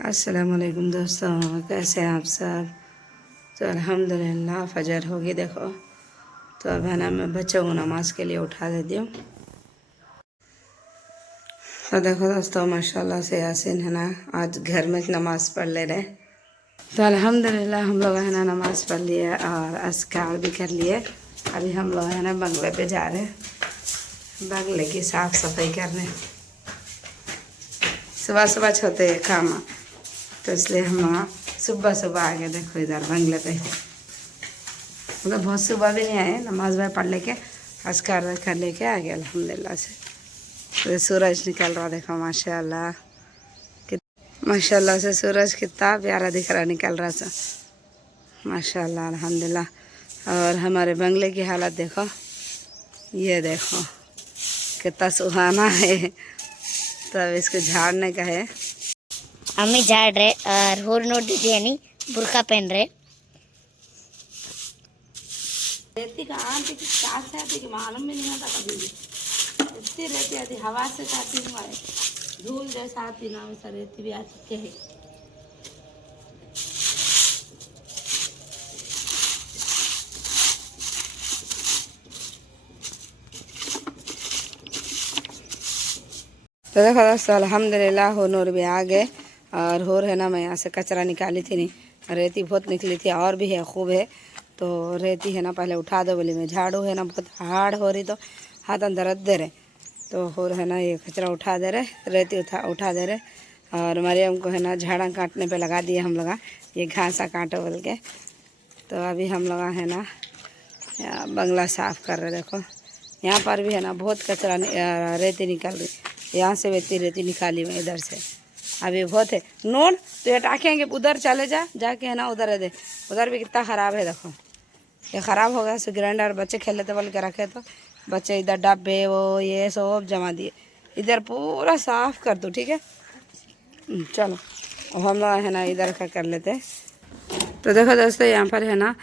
अस्सलाम वालेकुम दोस्तों, कैसे हैं आप सब। तो अल्हम्दुलिल्लाह फजर होगी देखो। तो अब है ना मैं बच्चों को नमाज़ के लिए उठा देती हूँ। तो देखो दोस्तों माशाल्लाह से यासीन है ना आज घर में नमाज़ पढ़ ले रहे। तो अल्हम्दुलिल्लाह हम लोग है ना नमाज़ पढ़ लिए और अस्कार भी कर लिए। अभी हम लोग है ना बंगले पे जा रहे हैं, बंगले की साफ़ सफाई करने। सुबह सुबह छोते काम, तो इसलिए हम वहाँ सुबह सुबह आ गए। देखो इधर बंगले पे, मतलब बहुत सुबह भी नहीं आए, नमाज वह पढ़ लेके अस्कार कर लेके आ गए अल्हम्दुलिल्लाह से। तो सूरज निकल रहा देखो माशाल्लाह, माशाल्लाह से सूरज कितना प्यारा दिख रहा निकल रहा सा माशाल्लाह अल्हम्दुलिल्लाह। और हमारे बंगले की हालत देखो, ये देखो कितना सुहाना है। तो अब इसको झाड़ने का है। अम्मी झाड़ रहे और होर नोट दीदी है नहीं बुरका पहन रहे। रेती का आंटी की साथ से आती कि मालूम भी नहीं होता कभी भी। इतनी रेती आती, हवा से आती हमारे, धूल जैसा आती ना वैसा रेती भी आती है। तो देखो दोस्तों अल्हम्दुलिल्लाह हो नूर भी आ गए। और होर है ना मैं यहाँ से कचरा निकाली थी, नहीं रेती बहुत निकली थी और भी है खूब है। तो रेती है ना पहले उठा दो बोली, मैं झाड़ू है ना बहुत हार्ड हो रही तो हाथ अंदर रख दे रहे। तो होर है ना ये कचरा उठा दे रहे, रेती उठा दे रहे। और मरियम को है ना झाड़ा काटने पे लगा दिए हम लोग, ये घासा काटो बोल के। तो अभी हम लोग है ना बंगला साफ़ कर रहे। देखो यहाँ पर भी है ना बहुत कचरा रेती निकल रही, यहाँ से भी रेती निकाली मैं इधर से। अभी बहुत है नोट, तो ये टाकेंगे उधर चले जाके है ना उधर है दे, उधर भी कितना ख़राब है देखो। ये ख़राब हो गया सो ग्राइंडर, बच्चे खेले थे बोल के रखे तो बच्चे इधर डब्बे वो ये सब जमा दिए। इधर पूरा साफ़ कर दो ठीक है। चलो अब हम लोग है ना इधर का कर लेते। तो देखो दोस्तों यहाँ पर है ना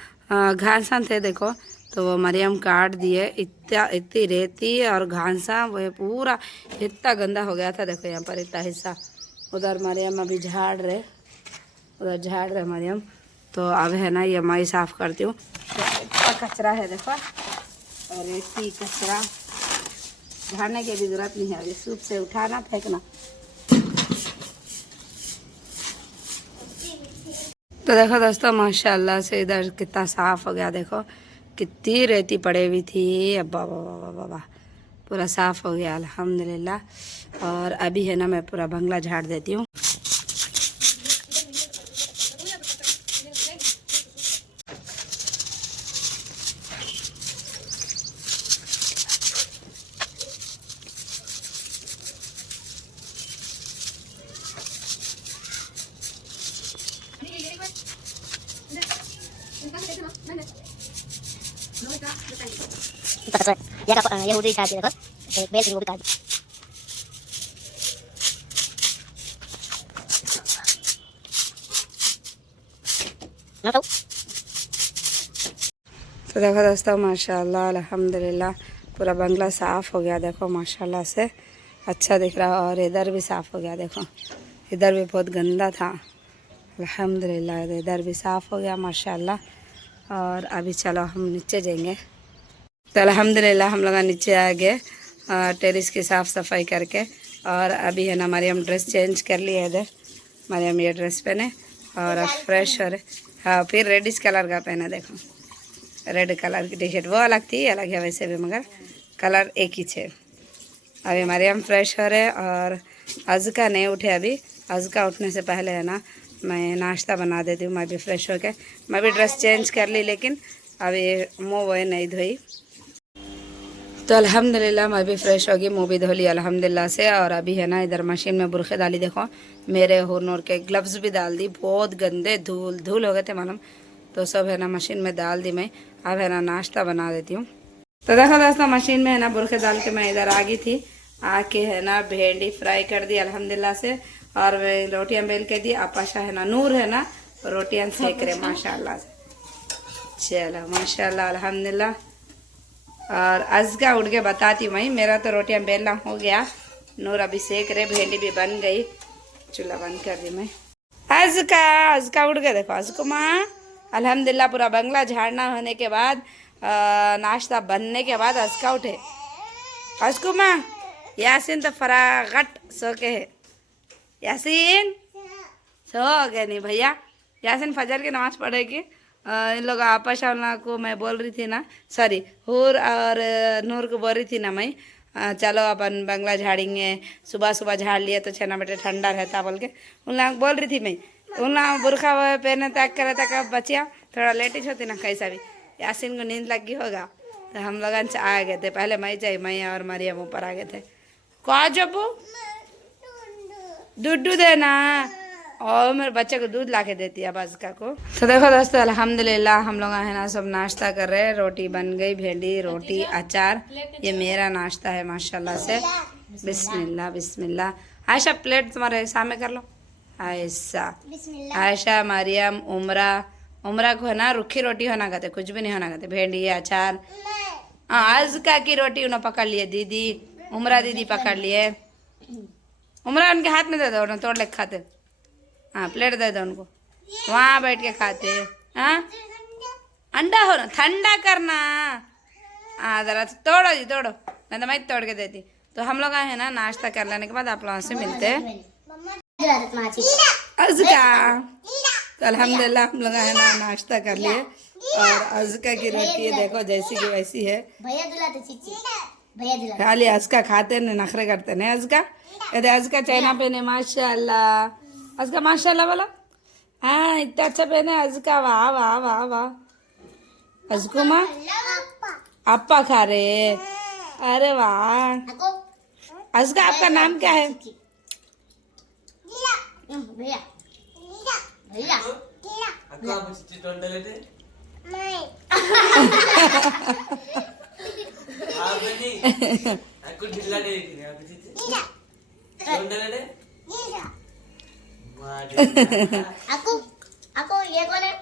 घासा थे देखो, तो वो मरियम काट दिए। इतनी रेती और घासा वो पूरा इतना गंदा हो गया था। देखो यहाँ पर इतना हिस्सा, उधर मरियम अभी झाड़ रहे, उधर झाड़ रहे मरियम। तो अब है ना ये मैं साफ़ करती हूँ। तो इतना कचरा है देखो, और रेती कचरा झाड़ने की भी ज़रूरत नहीं है, अभी सूप से उठाना फेंकना। तो देखो दोस्तों माशाल्लाह से इधर कितना साफ़ हो गया। देखो कितनी रेती पड़ी हुई थी, अब्बा बाबा बाबा पूरा साफ़ हो गया अल्हम्दुलिल्लाह। और अभी है ना मैं पूरा बंगला झाड़ देती हूँ। यहूदी काट दिया देखो, एक बेल थी वो भी काट दी। तो देखो दोस्तों माशाल्लाह अल्हम्दुलिल्लाह पूरा बंगला साफ़ हो गया। देखो माशाल्लाह से अच्छा दिख रहा। और इधर भी साफ़ हो गया। देखो इधर भी बहुत गंदा था, अल्हम्दुलिल्लाह इधर भी साफ़ हो गया माशाल्लाह। और अभी चलो हम नीचे जाएंगे। तो अल्हम्दुलिल्लाह हम लोग नीचे आ गए टेरिस की साफ़ सफाई करके। और अभी है ना मरियम ड्रेस चेंज कर ली है। इधर मरियम ये ड्रेस पहने और अब फ्रेश हो रहे। हाँ फिर रेडिश कलर का पहना, देखो रेड कलर की टी शर्ट, वो अलग थी अलग है वैसे भी, मगर कलर एक ही है। अभी मरियम फ्रेश हो रहे। और अज़का नहीं उठे अभी, अज़का उठने से पहले है ना मैं नाश्ता बना देती हूँ। मैं भी फ्रेश होके मैं भी ड्रेस चेंज कर ली, लेकिन अभी मुँह वही नहीं धोई। तो अल्हम्दुलिल्लाह मैं भी फ़्रेश होगी, मुँह भी धो ली अल्हम्दुलिल्लाह से। और अभी है ना इधर मशीन में बुरखे डाली। देखो मेरे हुनर के ग्लव्स भी डाल दी, बहुत गंदे धूल धूल हो गए थे मालूम। तो सब है ना मशीन में डाल दी मैं। अब है ना नाश्ता बना देती हूँ। तो देखो दोस्तों मशीन में है ना बुरखे डाल के मैं इधर आ गई थी। आके है ना भिंडी फ्राई कर दी अल्हम्दुलिल्लाह से। और मैं रोटियाँ बेल के दी। आपाशा है ना नूर है ना रोटियाँ सेक रहे माशाल्लाह से। चलो माशाल्लाह अल्हम्दुलिल्लाह। और अज़का उठ के बताती मैं, मेरा तो रोटियां बेलना हो गया, नूर अभी सेक रहे, भिंडी भी बन गई, चूल्हा बंद कर दी मैं। अज़का उठ गए देखो अज़कुमा। अल्हम्दुलिल्लाह पूरा बंगला झाड़ना होने के बाद नाश्ता बनने के बाद अज़का उठे। अज़कुमा यासीन तो फरागट सो के है। यासीन सो गए नहीं भैया। यासीन फजर की नमाज़ पढ़ेगी। इन लोग आपस को मैं बोल रही थी ना, सॉरी हूर और नूर को बोल रही थी ना मैं, चलो अपन बंगला झाड़ेंगे, सुबह सुबह झाड़ लिए तो छेना बेटे ठंडा रहता बोल के उन लोग बोल रही थी मैं। उन लोग बुरखा पहने तक करे तक बचिया थोड़ा लेटिस होती ना कैसा भी। यासीन को नींद लगी होगा तो हम लोग आ गए थे। पहले मैं और मरियम ऊपर आ गए थे। कहा जब दूध देना और मेरे बच्चे को दूध ला के देती है अज़का को। तो देखो दोस्तों अल्हम्दुलिल्लाह हम लोग है ना सब नाश्ता कर रहे हैं। रोटी बन गई, भेंडी रोटी अचार। ये मेरा नाश्ता है माशाल्लाह से। बिस्मिल्लाह बिस्मिल्लाह। आयशा प्लेट तुम्हारे सामने कर लो। ऐसा आयशा मरियम उमरा को है ना रुखी रोटी होना कहते, कुछ भी नहीं होना कहते। भेंडी अचार। हाँ अज़का की रोटी उन्होंने पकड़ लिए, दीदी उमरा दीदी पकड़ लिए। उमरा उनके हाथ में दे दो, उन्हें तोड़ ले खाते। हाँ प्लेट दे दो उनको, वहाँ बैठ के खाते। हाँ अंडा हो ना ठंडा करना। हाँ जरा तोड़ो जी तोड़ो, नहीं तो मैं तोड़ के देती। तो हम लोग है ना नाश्ता कर लेने के बाद आप लोगों से मिलते हैं। अज़का तो अल्हम्दुलिल्लाह हम लोग है ना नाश्ता कर लिए और अज़का की रोटी है देखो जैसी की वैसी है। खाली अज़का खाते ने नखरे करते ने। अज़का कहते अज़का चाइना पहने माशाल्लाह। अज़का माशाल्लाह बोला। हाँ इतना अच्छा पहने अज़का, वाह वाह वाह वाह। अज़कुमा अप्पा खा रहे, अरे वाह। अज़का आपका नाम क्या है? aku ये कौन है?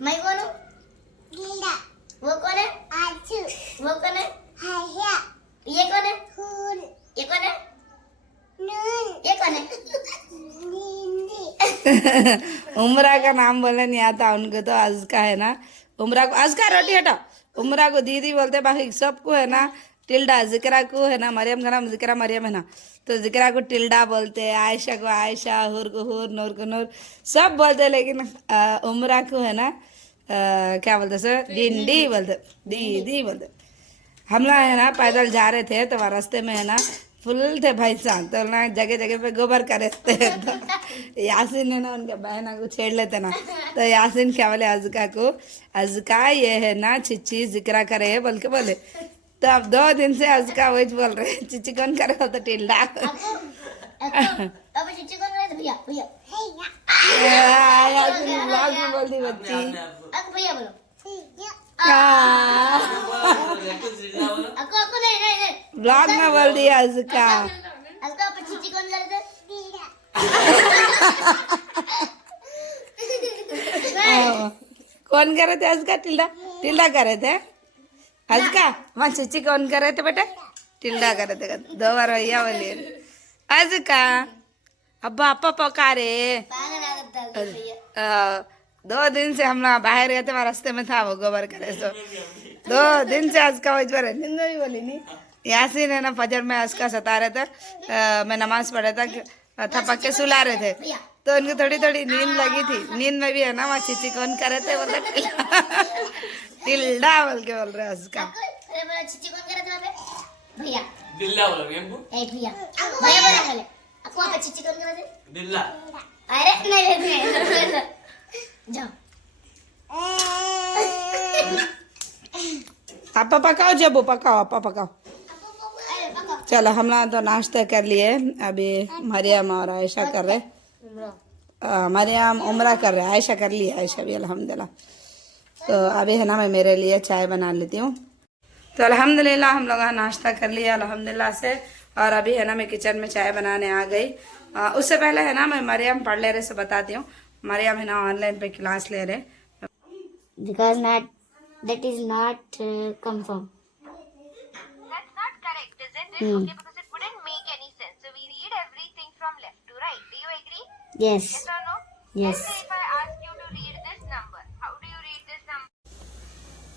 मैं कौन हूँ? वो कौन है? वो कौन है? ये कौन है? ये कौन है? ये कौन है? उमरा का नाम बोलने नहीं आता उनको, तो अज़का है ना उमरा को। अज़का रोटी हटाओ। उमरा को दीदी बोलते, बाकी सबको है ना टिल्डा। जिक्रा को है ना मरियम का नाम जिक्रा मरियम है ना, तो जिक्रा को टिल्डा बोलते हैं, आयशा को आयशा, हुर को हुर, नूर को नूर सब बोलते। लेकिन उमरा को है ना क्या बोलते सर, डिंडी बोलते, दीदी बोलते। हम लोग है ना पैदल जा रहे थे तो रास्ते में है ना फुल थे भाई साहब, तो ना जगह जगह पे गोबर करे थे। तो यासीन है ना उनके बहना को छेड़ लेते ना, तो यासीन क्या बोले अज़का को, अज़का ये है ना चिच्ची जिक्रा करे है बोल के बोले। तो अब 2 दिन से अज़का वही बोल रहे हैं, चिच्ची कौन करे बोलते टिल्डा। अब चिच्ची कौन करे? भैया भैया यासीन ब्लॉग में बोल दी बच्ची। अब भैया बोलो। aku नहीं ब्लॉग में बोल दिया अज़का। अज़का पर चिच्ची कौन करते? कौन करे थे अज़का? टिल्डा टिल्डा करे थे अज़का। वहाँ चिच्ची कौन करे थे बेटा? टिल्डा करे थे। 2 बार भैया बोलिए। अज़का अब्बा अपा पकारे। 2 दिन से हम लोग बाहर गए थे, रास्ते में था वो गोबर करे। तो 2 दिन से अज़का वही पर नींद भी बोली नहीं। यासीन है ना फजर में अज़का सता रहे थे, मैं नमाज पढ़े था, थपक के सुला रहे थे, तो उनको थोड़ी थोड़ी नींद लगी थी। नींद में भी है ना वहाँ चिच्ची कौन करे थे बोले टिल्डा बोल के बोल रहे अज़का। चिच्ची कौन करते वहाँ पे? भैया दिल्ला बोलो हमको। ए भैया भैया बोला पहले। आपको वहाँ पे चिच्ची कौन करते? दिल्ला। अरे नहीं जाओ। आपा पकाओ, जब पकाओ आपा पकाओ। चलो हम लोग तो नाश्ता कर लिए। अभी मरियम और आयशा कर रहे, मरियम उमरा कर रहे, आयशा कर ली, आयशा भी अल्हम्दुलिल्लाह। तो अभी है ना मैं मेरे लिए चाय बना लेती हूँ। तो अल्हम्दुलिल्लाह हम लोग नाश्ता कर लिया अल्हम्दुलिल्लाह से, और अभी है ना मैं किचन में चाय बनाने आ गई। उससे पहले है ना मैं मरियम पढ़ ले रहे से बताती हूँ। मरियम है ना ऑनलाइन पे क्लास ले रहे, because not that is not confirm. That's not correct, is it? Okay, because it wouldn't make any sense. So we read everything from left to right. Do you Yes. Yes.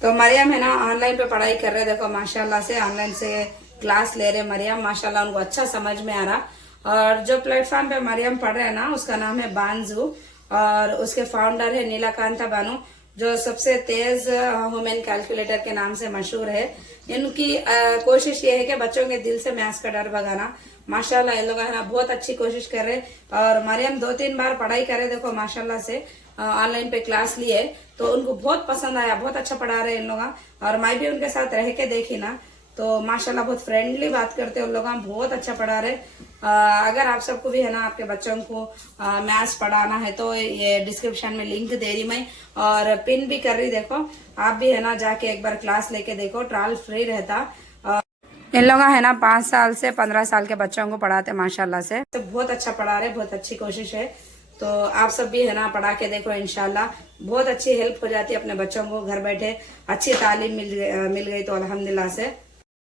तो मरियम है ना online पे पढ़ाई कर रहे, देखो माशाल्लाह से ऑनलाइन से क्लास ले रहे मरियम, माशाल्लाह उनको अच्छा समझ में आ रहा। और जो प्लेटफॉर्म पे मरियम पढ़ रहे हैं ना उसका नाम है बांजू, और उसके फाउंडर है नीलाकांता बानू, जो सबसे तेज वुमेन कैलकुलेटर के नाम से मशहूर है। इनकी कोशिश ये है कि बच्चों के दिल से मैथ्स का डर भगाना। माशाल्लाह इन लोग है ना बहुत अच्छी कोशिश कर रहे। और मरियम 2-3 बार पढ़ाई करे, देखो माशाल्लाह से ऑनलाइन पे क्लास लिए तो उनको बहुत पसंद आया, बहुत अच्छा पढ़ा रहे इन लोग। और मैं भी उनके साथ रह के देखी ना तो माशाल्लाह बहुत फ्रेंडली बात करते हैं उन लोग, बहुत अच्छा पढ़ा रहे। अगर आप सबको भी है ना आपके बच्चों को मैथ्स पढ़ाना है तो ये डिस्क्रिप्शन में लिंक दे रही मैं, और पिन भी कर रही, देखो आप भी है ना जाके एक बार क्लास लेके देखो, ट्रायल फ्री रहता। इन लोग है ना 5 साल से 15 साल के बच्चों को पढ़ाते माशाल्लाह से, तो बहुत अच्छा पढ़ा रहे, बहुत अच्छी कोशिश है। तो आप सब भी है ना पढ़ा के देखो, इंशाल्लाह बहुत अच्छी हेल्प हो जाती है अपने बच्चों को, घर बैठे अच्छी तालीम मिल गई तो अल्हम्दुलिल्लाह से।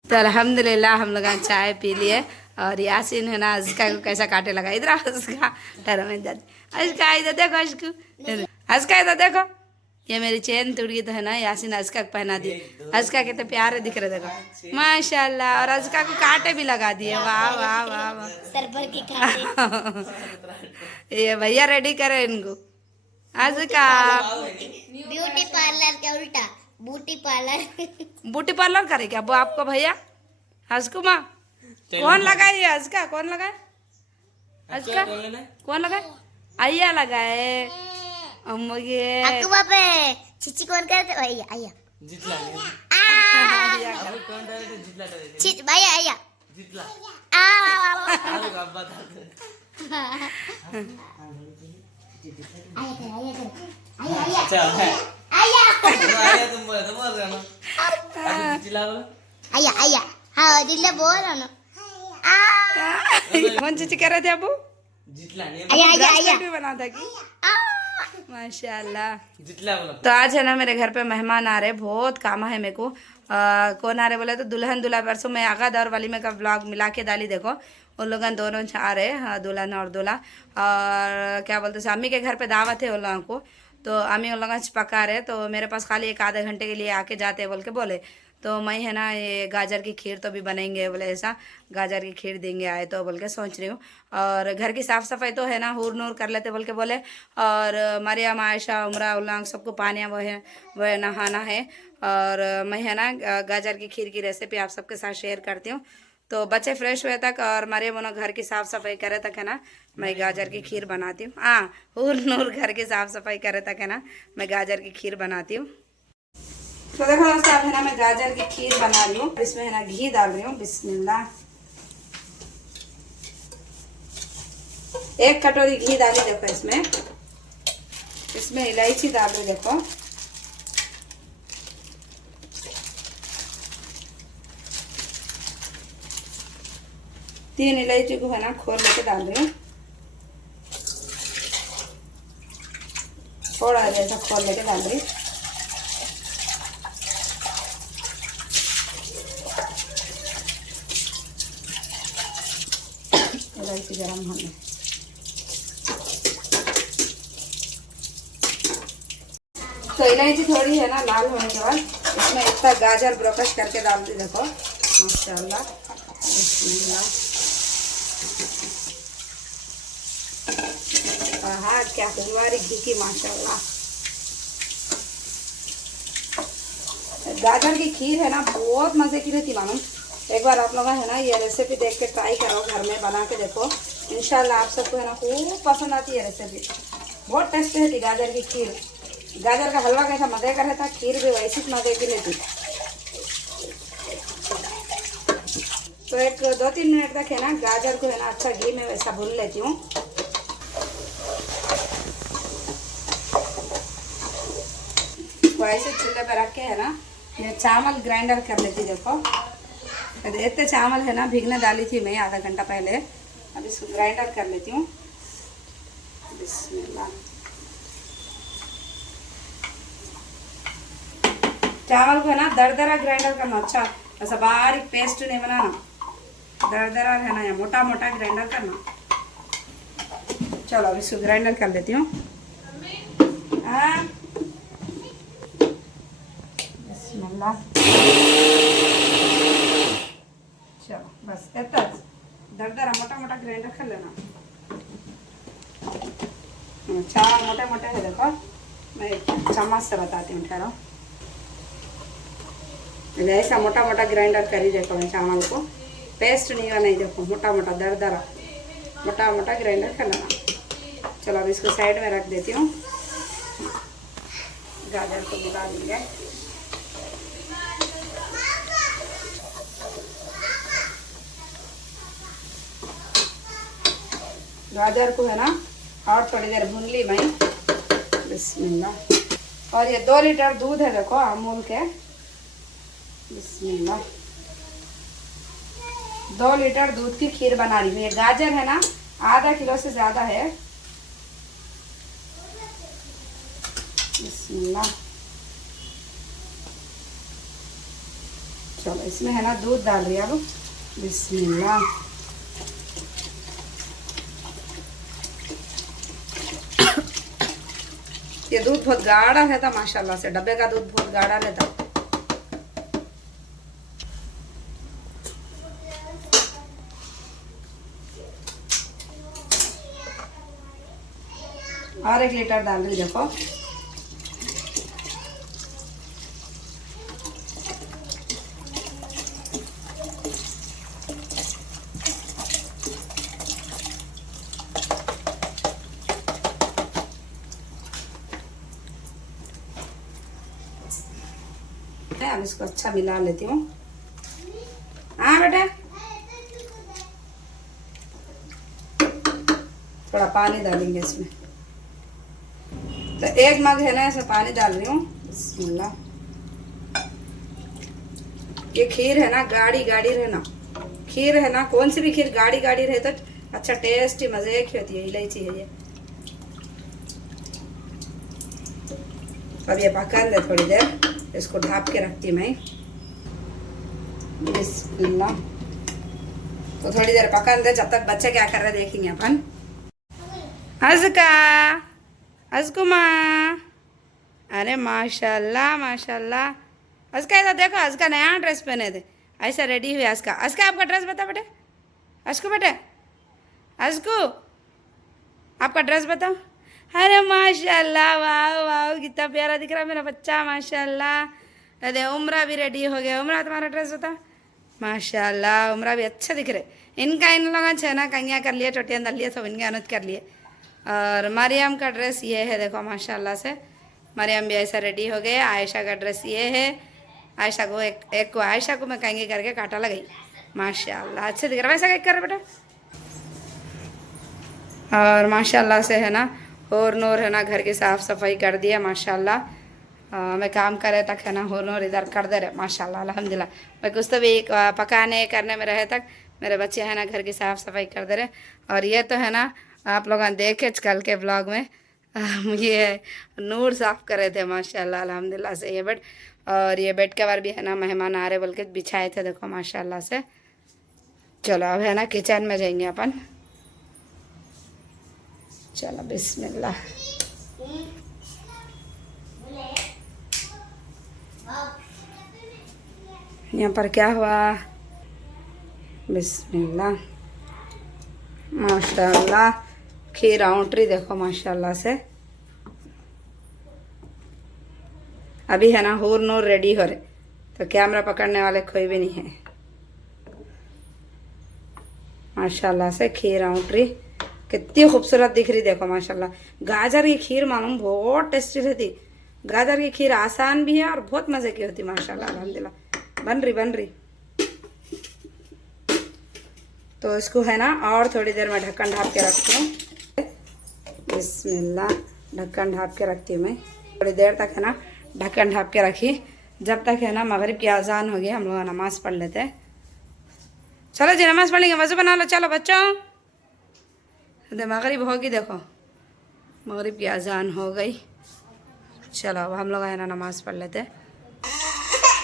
तो अल्हम्दुलिल्लाह हम लोग चाय पी लिए, और यासीन है ना अज़का को कैसा काटे लगा, इधर अज़का डर में जाती, अज़का इधर देखो, अज़का इधर देखो, ये मेरी चेन टूट गई तो है ना यासीन अज़का को पहना दी। अज़का कितने प्यारे दिख रहे देखो माशाल्लाह, और अज़का को कांटे भी लगा दिए, वाह वाह वाह वाह। सर पर के कांटे। ये भैया रेडी करे इनको। अज़का ब्यूटी पार्लर के उल्टा बूटी पार्लर। ब्यूटी पार्लर करे क्या वो आपको भैया? अज़को माँ कौन लगाए ये? अज़का कौन लगाए? अज़का कौन लगाए? आया लगाए अम्मुगे। अकुबा पे चिची कौन करते? आया आया जितला भैया आया जितला अच्छा आया तुम बोल रहे ना जितला बोलो आया आया। हाँ जिल्ला बोल रहा ना। कौन चीज कर रहे थे अबू? जितला नहीं आया आया आया भी बना था कि माशाल्लाह। जितला बोलो। तो आज है ना मेरे घर पे मेहमान आ रहे, बहुत काम है मेरे को। कौन आ रहे बोले तो दुल्हन दूल्हा, परसों मैं आगाद और वलीमे का व्लॉग मिला के डाली, देखो उन लोग दोनों आ रहे, हाँ दुल्हन और दूल्हा। और क्या बोलते अम्मी के घर पे दावत है उन लोगों को, तो अम्मी उन लोगों पका रहे, तो मेरे पास खाली 1 आधे घंटे के लिए आके जाते बोल के बोले, तो मैं है ना ये गाजर की खीर तो भी बनेंगे बोले, ऐसा गाजर की खीर देंगे आए तो बोल के सोच रही हूँ। और घर की साफ़ सफाई तो है ना हूर नूर कर लेते बोल के बोले। और मरियम आयशा उमरा उल्लांग सबको पानी वो है नहाना है। और मैं है ना गाजर की खीर की रेसिपी आप सबके साथ शेयर करती हूँ। तो बच्चे फ्रेश हुए तक और मरियम उन्होंने घर की साफ़ सफाई करे तक है ना मैं गाजर की खीर बनाती हूँ। हाँ हूर नूर घर की साफ़ सफाई करे तक है ना मैं गाजर की खीर बनाती हूँ। तो देखो दोस्तों अब है ना मैं गाजर की खीर बना रही हूँ, इसमें है ना घी डाल रही हूँ, बिस्मिल्लाह। 1 कटोरी घी डाली, देखो इसमें इलायची डाल रही, देखो तीन इलायची को है ना खोल लेके डाल रही हूँ, थोड़ा जैसा खोल लेके डाल रही। इलायची गरम होने, तो इलायची थोड़ी है ना लाल होने के बाद इसमें इतना गाजर ब्रोकस करके डाल दी, देखो माशाल्लाह बिस्मिल्लाह। हाँ क्या हमारी घी की माशाल्लाह। गाजर की खीर है ना बहुत मज़े की रहती मालूम। एक बार आप लोग है ना ये रेसिपी देख के ट्राई करो, घर में बना के देखो, इंशाल्लाह आप सबको है ना खूब पसंद आती है रेसिपी। बहुत टेस्टी रहती गाजर की खीर। गाजर का हलवा कैसा मज़े का रहता, खीर भी वैसी मज़े की रहती। तो एक 2-3 मिनट तक है ना गाजर को है ना अच्छा घी में वैसा भून लेती हूँ। तो ऐसे चूल्हे पे रख के है ना ये चावल ग्राइंडर कर लेती, देखो इतने चावल है ना भीगने डाली थी मैं आधा घंटा पहले, अब इसको ग्राइंडर कर लेती हूँ बिस्मिल्लाह। चावल को है ना दरदरा ग्राइंडर करना, अच्छा ऐसा बारीक पेस्ट नहीं बनाना, दरदरा है ना या मोटा मोटा ग्राइंडर करना। चलो अब इसको ग्राइंडर कर लेती हूँ। हाँ बिस्मिल्लाह। चलो बस इतना दरदरा मोटा मोटा ग्राइंडर कर लेना। चावल मोटे मोटे है, देखो मैं एक चम्मच से बताती हूँ। ठहरो, ऐसा मोटा मोटा ग्राइंडर करी देखो मैं चावल को, पेस्ट नहीं हुआ नहीं, देखो मोटा मोटा दरदरा मोटा मोटा ग्राइंडर कर लेना। चलो अब इसको साइड में रख देती हूँ। गाजर को मिला देंगे। गाजर को है ना और थोड़ी देर भून ली मैं। बिस्मिल्लाह। और ये 2 लीटर दूध है देखो अमूल के। बिस्मिल्लाह। 2 लीटर दूध की खीर बना रही हूँ। ये गाजर है ना आधा किलो से ज्यादा है। बिस्मिल्लाह। चलो इसमें है ना दूध डाल रही है अब। बिस्मिल्लाह। ये दूध बहुत गाढ़ा रहता माशाल्लाह से, डब्बे का दूध बहुत गाढ़ा रहता। और 1 लीटर डाल रही देखो। अब इसको अच्छा मिला लेती हूँ। हाँ बेटा, थोड़ा पानी डालेंगे इसमें। तो 1 मग है ना, इसमें पानी डाल रही हूँ। बिस्मिल्लाह। ये खीर है ना गाढ़ी गाढ़ी रहना। खीर है ना, कौन सी भी खीर गाढ़ी गाढ़ी रहे तो अच्छा टेस्टी मजे की होती है। इलायची है ये। अब ये पकाने दे थोड़ी देर, इसको ढाप के रखती मैं। बिस्मिल्लाह। तो थोड़ी देर पकाने दे, जब तक बच्चे क्या कर रहे देखेंगे अपन। अज़का, अज़कुमा, अरे माशाल्लाह माशाल्लाह। अज़का इधर देखो, अज़का नया ड्रेस पहने थे, ऐसा रेडी हुई अज़का। अज़का आपका ड्रेस बता बेटे, अज़को बेटे, अज़को आपका ड्रेस बताओ। अरे माशाल्लाह, वाह वाह कितना प्यारा दिख रहा है मेरा बच्चा, माशाल्लाह। अरे उम्रा भी रेडी हो गया। उम्रा तुम्हारा ड्रेस बता। माशाल्लाह उम्रा भी अच्छा दिख रहे। इनका इन लोगों से ना कंगियाँ कर लिए, चोटियाँ डाल लिए, सब इनके अनुत कर लिए। और मरियम का ड्रेस ये है देखो माशाल्लाह से। मरियम भी ऐसा रेडी हो गए। आयशा का ड्रेस ये है। आयशा को एक को आयशा को मैं कंगी करके काटा लगाई। माशाल्लाह अच्छे दिख रहा है। वैसा क्या कर बेटा। और माशाल्लाह से है ना और नूर है ना घर की साफ़ सफाई कर दिया माशाल्लाह। मैं काम करे तक है ना और नूर इधर कर दे रहे माशाल्लाह अल्हम्दुलिल्लाह। मैं कुछ तो भी पकाने करने में रहे तक मेरे बच्चे है ना घर की साफ़ सफाई कर दे रहे। और ये तो है ना आप लोग देखे कल के ब्लॉग में ये नूर साफ़ करे थे माशाल्लाह अल्हम्दुलिल्लाह से ये बेड। और ये बेड कवर भी है ना मेहमान आ रहे बोल के बिछाए थे देखो माशाल्लाह से। चलो अब है ना किचन में जाएंगे अपन। चलो बिस्मिल्लाह। यहाँ पर क्या हुआ। बिस्मिल्लाह। माशाल्लाह खीर आउंट्री देखो माशाल्लाह से। अभी है ना हूर नूर रेडी हो रहे, तो कैमरा पकड़ने वाले कोई भी नहीं है। माशाल्लाह से खीर आउंट्री कितनी खूबसूरत दिख रही देखो माशाल्लाह। गाजर की खीर मालूम बहुत टेस्टी रहती। गाजर की खीर आसान भी है और बहुत मज़े की होती माशाल्लाह अल्हम्दुलिल्लाह। बन रही। तो इसको है ना और थोड़ी देर में ढक्कन ढाप के रखती हूँ। बिस्मिल्लाह। ढक्कन ढाप के रखती हूँ मैं थोड़ी देर तक है ना। ढक्कन ढाप के रखी जब तक है ना मगरिब की अजान होगी। हम लोग नमाज़ पढ़ लेते हैं। चलो जी नमाज़ पढ़ेंगे, वज़ू बना लो। चलो बच्चों मगरिब होगी देखो, मगरिब की अजान हो गई। चलो अब हम लोग है ना नमाज़ पढ़ लेते हैं।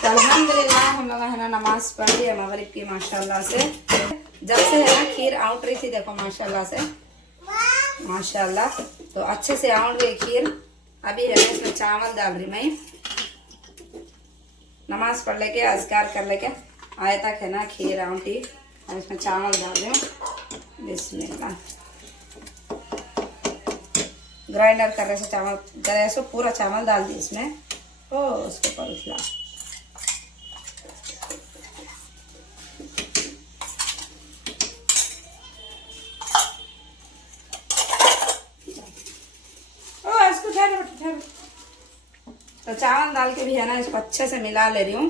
तो अल्हम्दुलिल्लाह हम लोग है ना नमाज़ पढ़ ली है मगरिब की माशाल्लाह से। जब से है ना खीर आउट रही थी देखो माशाल्लाह से। माशाल्लाह। तो अच्छे से आउट गई खीर। अभी है ना इसमें चावल डाल रही मैं। नमाज पढ़ लेके अज़कार कर लेके आए तक है ना खीर आउटी और इसमें चावल डाल रही हूँ। बिस्मिल्लाह। ग्राइंडर कर रहे से चावल करे सो पूरा चावल डाल दी इसमें। ओ उसको पलट ला। तो चावल डाल के भी है ना इसको अच्छे से मिला ले रही हूँ।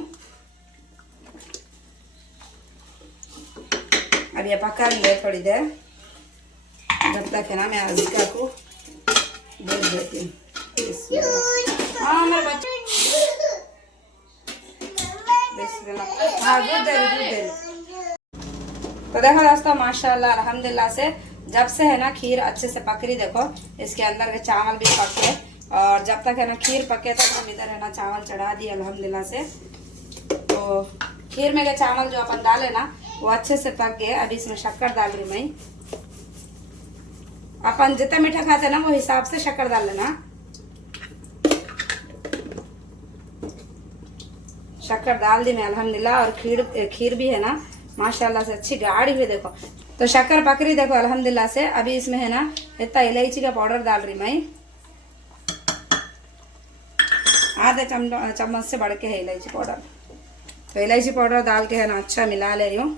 अब ये पका लिए थोड़ी देर, जब तक है ना मैं अज़ीज़ा को दूध देती हूँ। हाँ मेरे बच्चे हाँ दूध दे रही। तो देखो दोस्तों माशाल्लाह अल्हम्दुलिल्लाह से जब से है ना खीर अच्छे से पक रही, देखो इसके अंदर के चावल भी पके और जब तक है ना खीर पके तक हम इधर है ना चावल चढ़ा दिए अल्हम्दुलिल्लाह से। तो खीर में के चावल जो अपन डाले ना वो अच्छे से पक गए। अभी इसमें शक्कर डाल रही मैं। अपन जितना मीठा खाते ना वो हिसाब से शक्कर डाल लेना। शक्कर डाल दी मैं अल्हम्दुलिल्लाह। और खीर भी है ना माशाल्लाह से अच्छी गाढ़ी हुई। देखो तो शक्कर पक रही देखो अल्हम्दुलिल्लाह से। अभी इसमें है ना इतना इलायची का पाउडर डाल रही मैं। आधे चम्मच से बढ़ के है इलायची पाउडर। तो इलायची पाउडर डाल के है ना अच्छा मिला ले रही हूँ।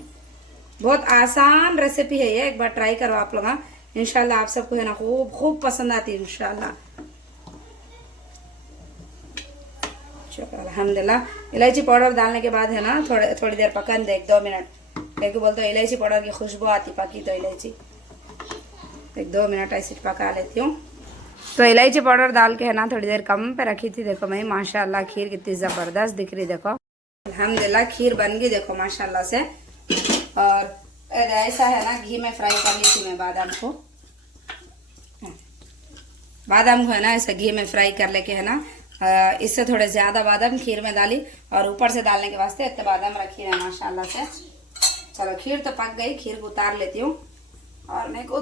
बहुत आसान रेसिपी है ये, एक बार ट्राई करो आप लोग। इंशाल्लाह आप सबको है ना खूब खूब पसंद आती है इंशाल्लाह। शुक्र अल्हम्दुलिल्लाह। इलायची पाउडर डालने के बाद है ना थोड़ी देर पकन दे, 1-2 मिनट। क्योंकि बोलते हो इलायची पाउडर की खुशबू आती पकी तो इलायची 1-2 मिनट ऐसे पका लेती हूँ। तो इलायची पाउडर डाल के है ना थोड़ी देर कम पे रखी थी। देखो मैं माशाल्लाह खीर कितनी ज़बरदस्त दिख रही। देखो अल्हम्दुलिल्लाह खीर बन गई देखो माशाल्लाह से। और ऐसा है ना घी में फ्राई कर ली थी मैं बादाम को। बादाम को है ना ऐसा घी में फ्राई कर लेके है ना इससे थोड़े ज़्यादा बादाम खीर में डाली और ऊपर से डालने के वास्ते इतने बादाम रखी है माशाल्लाह से। चलो खीर तो पक गई, खीर को उतार लेती हूँ और मेरे को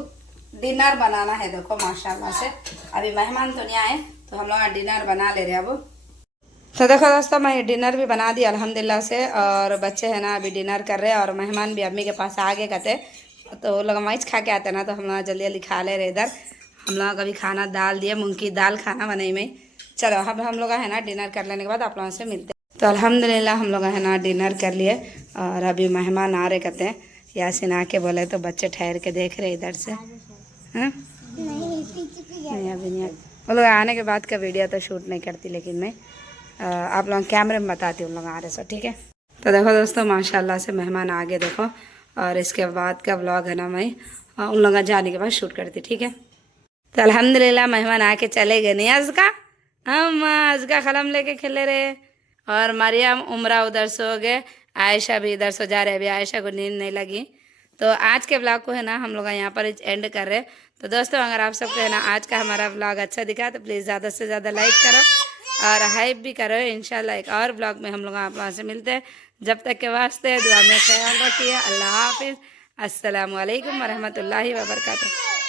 डिनर बनाना है देखो माशाल्लाह से। अभी मेहमान तो नहीं आए तो हम लोग डिनर बना ले रहे हैं अब। तो देखो दोस्तों मैं डिनर भी बना दी अल्हम्दुलिल्लाह से। और बच्चे हैं ना अभी डिनर कर रहे हैं और मेहमान भी अम्मी के पास आगे कहते तो वो लोग मैच खा के आते ना तो हम लोग जल्दी जल्दी खा ले रहे। इधर हम लोग अभी खाना डाल दिए, मूंग की दाल खाना बनाई में। चलो अब हम लोग है ना डिनर कर लेने के बाद आप लोगों से मिलते हैं। तो अल्हम्दुलिल्लाह हम लोग है ना डिनर कर लिए और अभी मेहमान आ रहे कहते हैं। यासीन आके बोले तो बच्चे ठहर के देख रहे इधर से। हाँ नहीं अभी नहीं, वो लोग आने के बाद का वीडियो तो शूट नहीं करती, लेकिन मैं आप लोग कैमरे में बताती हूँ लोग आ रहे सो ठीक है। तो देखो दोस्तों माशाल्लाह से मेहमान आ गए देखो। और इसके बाद का व्लॉग है ना मैं उन लोग जाने के बाद शूट करती ठीक है। तो अल्हम्दुलिल्लाह मेहमान आके चले गए। नियाज का हम आज का कलम लेके खेले रहे और मरियम उमरा उधर सो गए, आयशा भी इधर सो जा रहे। अभी आयशा को नींद नहीं लगी। तो आज के व्लॉग को है ना हम लोग यहाँ पर एंड कर रहे। तो दोस्तों अगर आप सबको है ना आज का हमारा व्लॉग अच्छा दिखा तो प्लीज़ ज़्यादा से ज़्यादा लाइक करो और हाइप भी करो। इंशाल्लाह एक और व्लॉग में हम लोग आप लोगों से मिलते हैं। जब तक के वास्ते दुआ में ख्याल रखिए। अल्लाह हाफिज़। अस्सलामु अलैकुम वरहमतुल्लाहि वबरकातुहू।